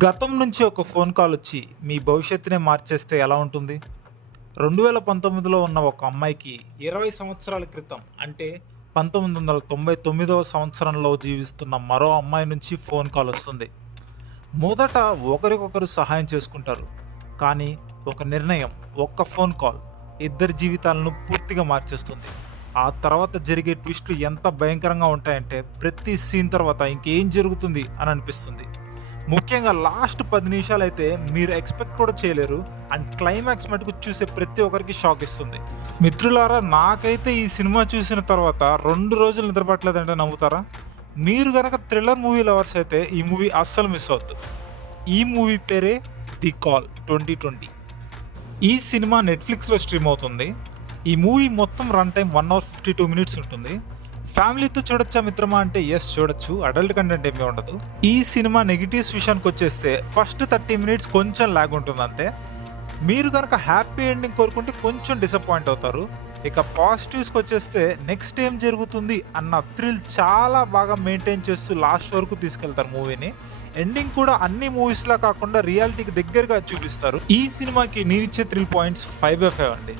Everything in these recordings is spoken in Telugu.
గతం నుంచి ఒక ఫోన్ కాల్ వచ్చి మీ భవిష్యత్తునే మార్చేస్తే ఎలా ఉంటుంది? 2019లో ఉన్న ఒక అమ్మాయికి 20 సంవత్సరాల క్రితం అంటే 1999వ సంవత్సరంలో జీవిస్తున్న మరో అమ్మాయి నుంచి ఫోన్ కాల్ వస్తుంది. మొదట ఒకరికొకరు సహాయం చేసుకుంటారు. కానీ ఒక నిర్ణయం, ఒక్క ఫోన్ కాల్ ఇద్దరి జీవితాలను పూర్తిగా మార్చేస్తుంది. ఆ తర్వాత జరిగే ట్విస్టులు ఎంత భయంకరంగా ఉంటాయంటే ప్రతి సీన్ తర్వాత ఇంకేం జరుగుతుంది అని అనిపిస్తుంది. ముఖ్యంగా లాస్ట్ 10 నిమిషాలు అయితే మీరు ఎక్స్పెక్ట్ కూడా చేయలేరు. అండ్ క్లైమాక్స్ మటుకు చూసే ప్రతి ఒక్కరికి షాక్ ఇస్తుంది. మిత్రులారా, నాకైతే ఈ సినిమా చూసిన తర్వాత 2 రోజులు నిద్రపట్టలేదంటే నమ్ముతారా? మీరు గనక థ్రిల్లర్ మూవీ లవర్స్ అయితే ఈ మూవీ అస్సలు మిస్ అవద్దు. ఈ మూవీ పేరే ది కాల్ 2020. ఈ సినిమా నెట్ఫ్లిక్స్లో స్ట్రీమ్ అవుతుంది. ఈ మూవీ మొత్తం రన్ టైం 1 hour 52 minutes ఉంటుంది. ఫ్యామిలీతో చూడొచ్చా మిత్రమా అంటే ఎస్, చూడొచ్చు. అడల్ట్ కంటెంట్ ఏమీ ఉండదు. ఈ సినిమా నెగిటివ్స్ విషయానికి వచ్చేస్తే ఫస్ట్ 30 minutes కొంచెం లాగ్ ఉంటుంది అంతే. మీరు కనుక హ్యాపీ ఎండింగ్ కోరుకుంటే కొంచెం డిసప్పాయింట్ అవుతారు. ఇక పాజిటివ్స్కి వచ్చేస్తే నెక్స్ట్ ఏం జరుగుతుంది అన్న థ్రిల్ చాలా బాగా మెయింటైన్ చేస్తూ లాస్ట్ వరకు తీసుకెళ్తారు మూవీని. ఎండింగ్ కూడా అన్ని మూవీస్లా కాకుండా రియాలిటీకి దగ్గరగా చూపిస్తారు. ఈ సినిమాకి నేనిచ్చే థ్రిల్ పాయింట్స్ 5/5 అండి.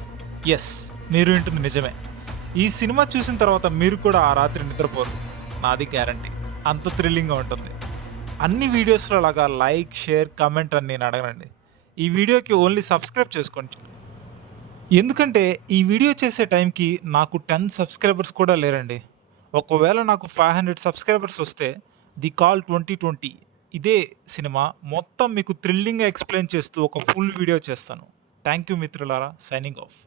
ఎస్, మీరు వింటుంది నిజమే. ఈ సినిమా చూసిన తర్వాత మీరు కూడా ఆ రాత్రి నిద్రపోరు, నాది గ్యారంటీ. అంత థ్రిల్లింగ్గా ఉంటుంది. అన్ని వీడియోస్లో లాగా లైక్, షేర్, కామెంట్ అని నేను అడగనండి. ఈ వీడియోకి ఓన్లీ సబ్స్క్రైబ్ చేసుకోండి. ఎందుకంటే ఈ వీడియో చేసే టైంకి నాకు 10 సబ్స్క్రైబర్స్ కూడా లేరండి. ఒకవేళ నాకు 500 సబ్స్క్రైబర్స్ వస్తే ది కాల్ 2020 ఇదే సినిమా మొత్తం మీకు థ్రిల్లింగ్గా ఎక్స్ప్లెయిన్ చేస్తూ ఒక ఫుల్ వీడియో చేస్తాను. థ్యాంక్ యూ మిత్రులారా. Signing off.